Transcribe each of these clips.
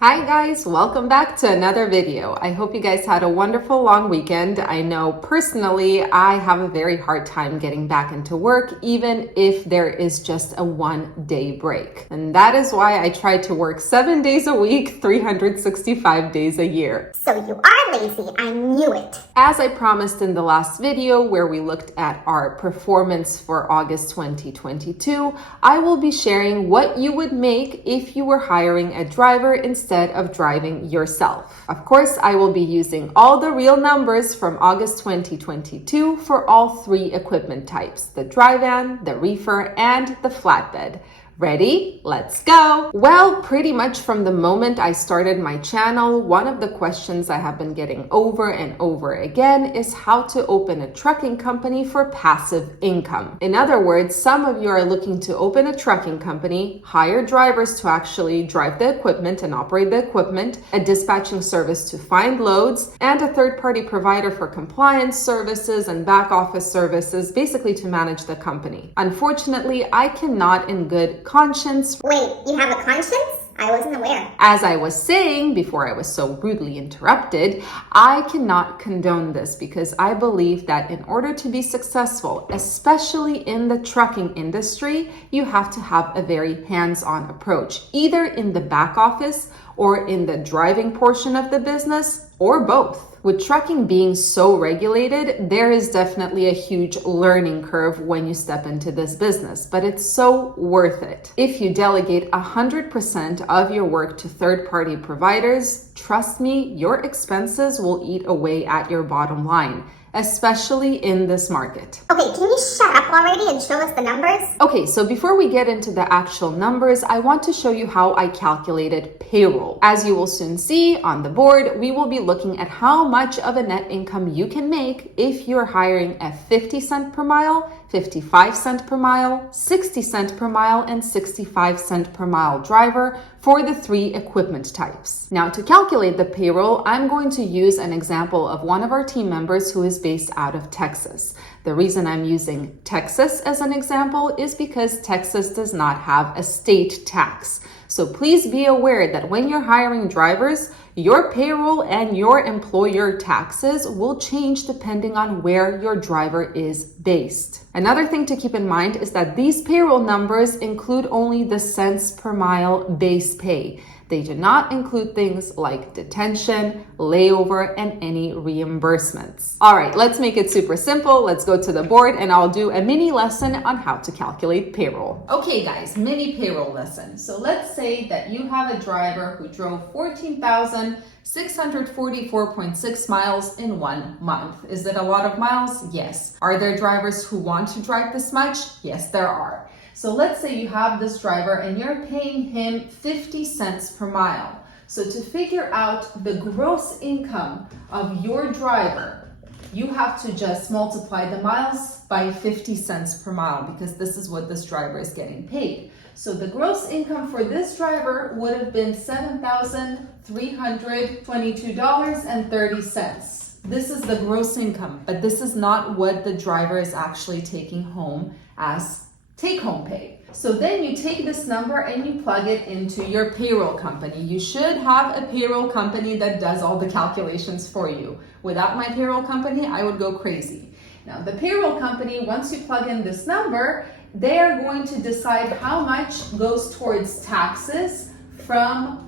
Hi guys, welcome back to another video. I hope you guys had a wonderful long weekend. I know personally I have a very hard time getting back into work even if there is just a 1-day break. And that is why I try to work 7 days a week, 365 days a year. So you are lazy, I knew it. As I promised in the last video where we looked at our performance for August 2022, I will be sharing what you would make if you were hiring a driver instead of driving yourself. Of course, I will be using all the real numbers from August 2022 for all three equipment types: the dry van, the reefer, and the flatbed. Ready? Let's go! Well, pretty much from the moment I started my channel, one of the questions I have been getting over and over again is how to open a trucking company for passive income. In other words, some of you are looking to open a trucking company, hire drivers to actually drive the equipment and operate the equipment, a dispatching service to find loads, and a third-party provider for compliance services and back office services, basically to manage the company. Unfortunately, I cannot in good conscience. Wait, you have a conscience? I wasn't aware. As I was saying before I was so rudely interrupted, I cannot condone this because I believe that in order to be successful, especially in the trucking industry, you have to have a very hands-on approach, either in the back office or in the driving portion of the business, or both. With trucking being so regulated, there is definitely a huge learning curve when you step into this business, but it's so worth it. If you delegate 100% of your work to third-party providers, trust me, your expenses will eat away at your bottom line, especially in this market. Okay, can you shut up already and show us the numbers? Okay, so before we get into the actual numbers, I want to show you how I calculated payroll. As you will soon see on the board, we will be looking at how much of a net income you can make if you're hiring a 50 cent per mile, 55 cent per mile, 60 cent per mile, and 65 cent per mile driver for the three equipment types. Now, to calculate the payroll, I'm going to use an example of one of our team members who is based out of Texas. The reason I'm using Texas as an example is because Texas does not have a state tax. So please be aware that when you're hiring drivers, your payroll and your employer taxes will change depending on where your driver is based. Another thing to keep in mind is that these payroll numbers include only the cents per mile base pay. They do not include things like detention, layover, and any reimbursements. All right, let's make it super simple. Let's go to the board and I'll do a mini lesson on how to calculate payroll. Okay guys, mini payroll lesson. So let's say that you have a driver who drove 14,644.6 miles in 1 month. Is it a lot of miles? Yes. Are there drivers who want to drive this much? Yes, there are. So let's say you have this driver and you're paying him 50 cents per mile. So to figure out the gross income of your driver, you have to just multiply the miles by 50 cents per mile because this is what this driver is getting paid. So the gross income for this driver would have been $7,322.30. This is the gross income, but this is not what the driver is actually taking home as take-home pay. So then you take this number and you plug it into your payroll company. You should have a payroll company that does all the calculations for you. Without my payroll company, I would go crazy. Now, the payroll company, once you plug in this number, they are going to decide how much goes towards taxes from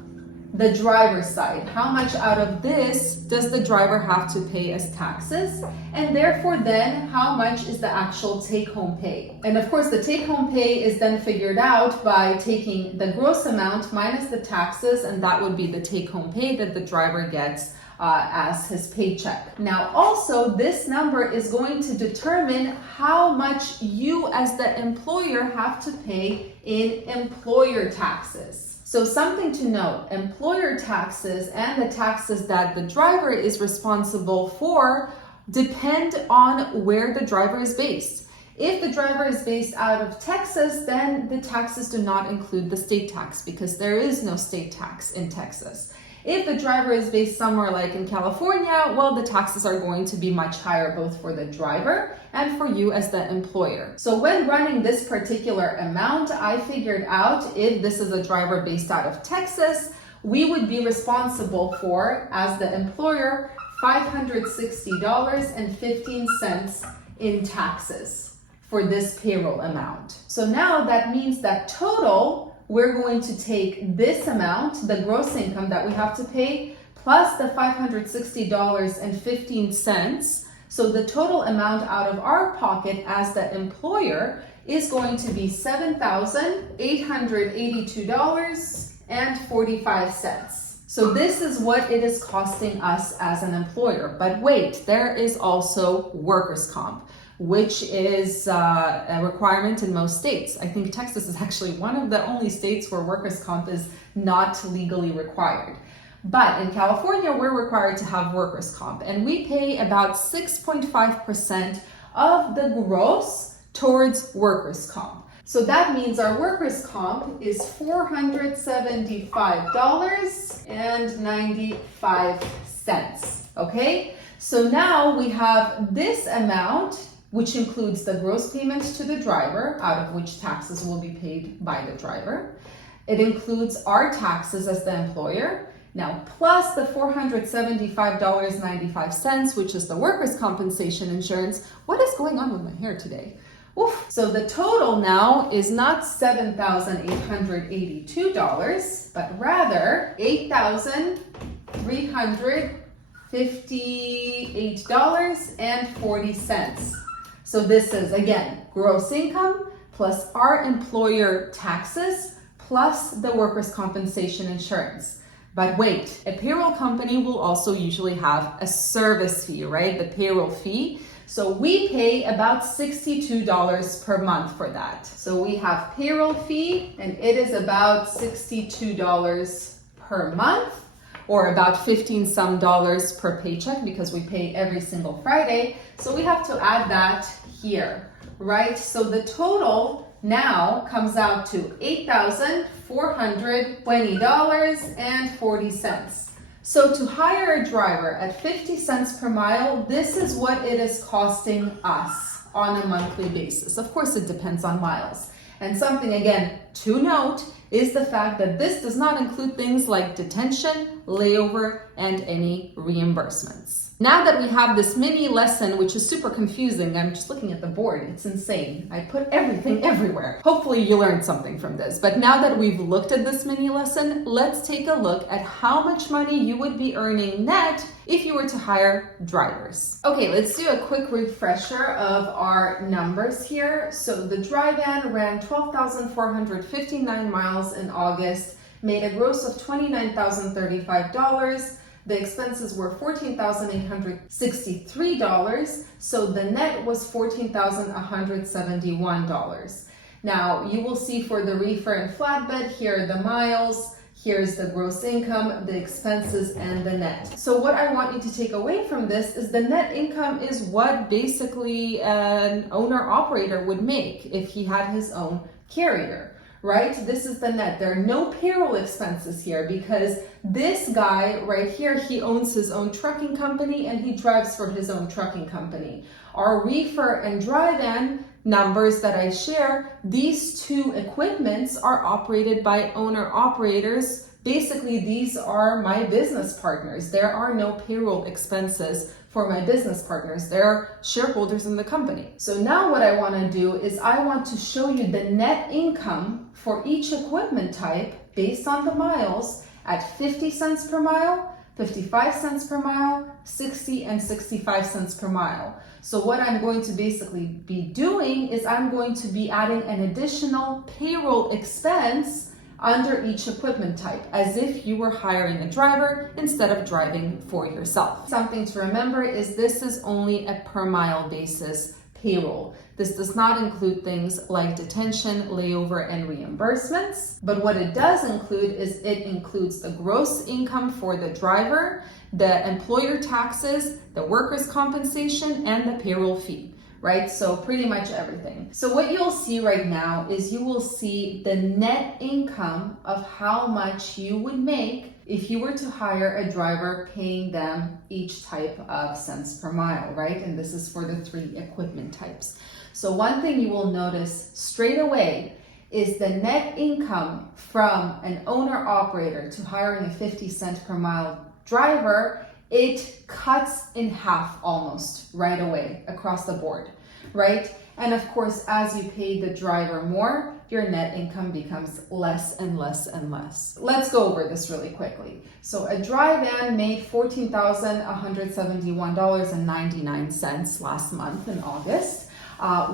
the driver's side. How much out of this does the driver have to pay as taxes? And therefore then, how much is the actual take-home pay? And of course, the take-home pay is then figured out by taking the gross amount minus the taxes, and that would be the take-home pay that the driver gets as his paycheck. Now, also, this number is going to determine how much you as the employer have to pay in employer taxes. So something to note, employer taxes and the taxes that the driver is responsible for depend on where the driver is based. If the driver is based out of Texas, then the taxes do not include the state tax because there is no state tax in Texas. If the driver is based somewhere like in California, well, the taxes are going to be much higher both for the driver and for you as the employer. So when running this particular amount, I figured out if this is a driver based out of Texas, we would be responsible for, as the employer, $560.15 in taxes for this payroll amount. So now that means that total, we're going to take this amount, the gross income that we have to pay, plus the $560.15. So the total amount out of our pocket as the employer is going to be $7,882.45. So this is what it is costing us as an employer. But wait, there is also workers' comp, which is a requirement in most states. I think Texas is actually one of the only states where workers' comp is not legally required. But in California, we're required to have workers' comp, and we pay about 6.5% of the gross towards workers' comp. So that means our workers' comp is $475.95. Okay? So now we have this amount, which includes the gross payments to the driver, out of which taxes will be paid by the driver. It includes our taxes as the employer. Now, plus the $475.95, which is the workers' compensation insurance. What is going on with my hair today? Oof. So the total now is not $7,882, but rather $8,358.40. So this is, again, gross income plus our employer taxes plus the workers' compensation insurance. But wait, a payroll company will also usually have a service fee, right? The payroll fee. So we pay about $62 per month for that. So we have payroll fee, and it is about $62 per month, or about 15 some dollars per paycheck, because we pay every single Friday. So we have to add that here, right? So the total now comes out to $8,420.40. So to hire a driver at 50 cents per mile, this is what it is costing us on a monthly basis. Of course, it depends on miles. And something, again, to note is the fact that this does not include things like detention, layover, and any reimbursements. Now that we have this mini lesson, which is super confusing, I'm just looking at the board, it's insane. I put everything everywhere. Hopefully you learned something from this. But now that we've looked at this mini lesson, let's take a look at how much money you would be earning net if you were to hire drivers. Okay, let's do a quick refresher of our numbers here. So the dry van ran 12,459 miles in August, made a gross of $29,035. The expenses were $14,863, so the net was $14,171. Now, you will see for the reefer and flatbed, here are the miles, here's the gross income, the expenses, and the net. So what I want you to take away from this is the net income is what basically an owner-operator would make if he had his own carrier. Right? This is the net. There are no payroll expenses here because this guy right here, he owns his own trucking company and he drives for his own trucking company. Our reefer and dry van numbers that I share, these two equipments are operated by owner operators. Basically, these are my business partners. There are no payroll expenses for my business partners. They're shareholders in the company. So now what I want to do is I want to show you the net income for each equipment type based on the miles at 50 cents per mile, 55 cents per mile, 60 and 65 cents per mile. So what I'm going to basically be doing is I'm going to be adding an additional payroll expense under each equipment type, as if you were hiring a driver instead of driving for yourself. Something to remember is this is only a per mile basis payroll. This does not include things like detention, layover, and reimbursements. But what it does include is it includes the gross income for the driver, the employer taxes, the workers' compensation, and the payroll fee. Right? So pretty much everything. So what you'll see right now is you will see the net income of how much you would make if you were to hire a driver, paying them each type of cents per mile, right? And this is for the 3 equipment types. So one thing you will notice straight away is the net income from an owner-operator to hiring a 50-cent per mile driver. It cuts in half almost right away across the board, right? And of course, as you pay the driver more, your net income becomes less and less and less. Let's go over this really quickly. So a dry van made $14,171.99 last month in August.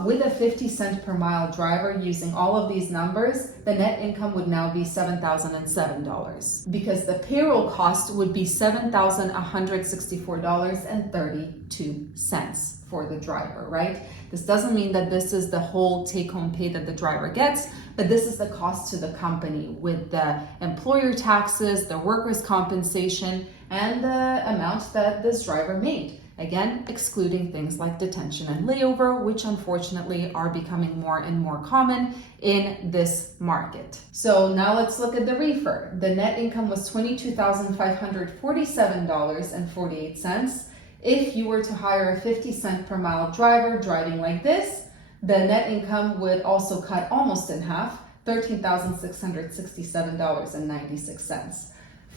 With a 50-cent per mile driver, using all of these numbers, the net income would now be $7,007 because the payroll cost would be $7,164.32 for the driver, right? This doesn't mean that this is the whole take-home pay that the driver gets, but this is the cost to the company with the employer taxes, the workers' compensation, and the amount that this driver made. Again, excluding things like detention and layover, which unfortunately are becoming more and more common in this market. So now let's look at the reefer. The net income was $22,547.48. If you were to hire a 50-cent per mile driver driving like this, the net income would also cut almost in half, $13,667.96.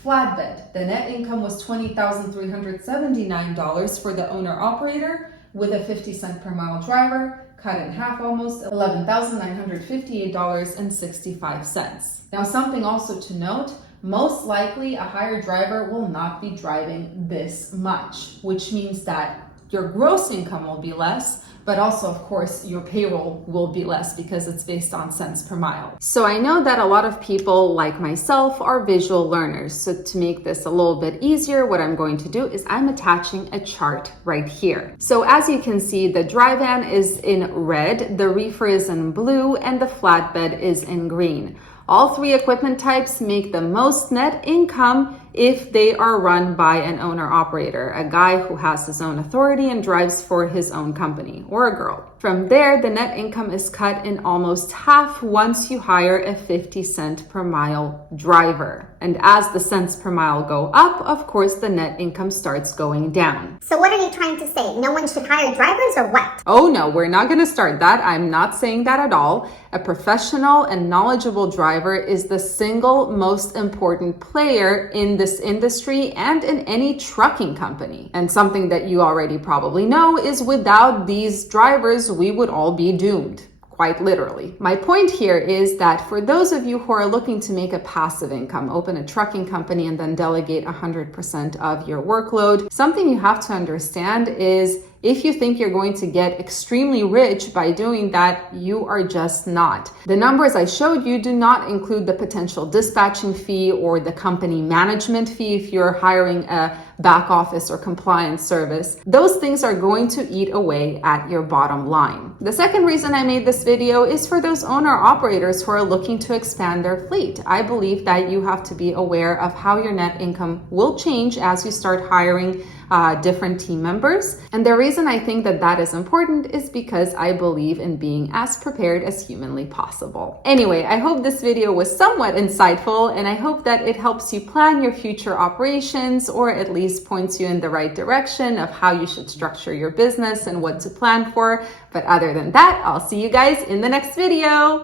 Flatbed, the net income was $20,379 for the owner-operator with a 50-cent per mile driver, cut in half almost, $11,958.65. Now, something also to note, most likely a hired driver will not be driving this much, which means that your gross income will be less, but also, of course, your payroll will be less because it's based on cents per mile. So I know that a lot of people like myself are visual learners. So to make this a little bit easier, what I'm going to do is I'm attaching a chart right here. So as you can see, the dry van is in red, the reefer is in blue, and the flatbed is in green. All three equipment types make the most net income if they are run by an owner-operator, a guy who has his own authority and drives for his own company, or a girl. From there, the net income is cut in almost half once you hire a 50-cent per mile driver. And as the cents per mile go up, of course, the net income starts going down. So what are you trying to say? No one should hire drivers or what? Oh no, we're not going to start that. I'm not saying that at all. A professional and knowledgeable driver is the single most important player in this industry and in any trucking company. And something that you already probably know is without these drivers, we would all be doomed. Quite literally. My point here is that for those of you who are looking to make a passive income, open a trucking company and then delegate 100% of your workload, something you have to understand is if you think you're going to get extremely rich by doing that, you are just not. The numbers I showed you do not include the potential dispatching fee or the company management fee if you're hiring a back office or compliance service. Those things are going to eat away at your bottom line. The second reason I made this video is for those owner-operators who are looking to expand their fleet. I believe that you have to be aware of how your net income will change as you start hiring different team members. And the reason I think that that is important is because I believe in being as prepared as humanly possible. Anyway, I hope this video was somewhat insightful, and I hope that it helps you plan your future operations, or at least points you in the right direction of how you should structure your business and what to plan for. But other than that, I'll see you guys in the next video.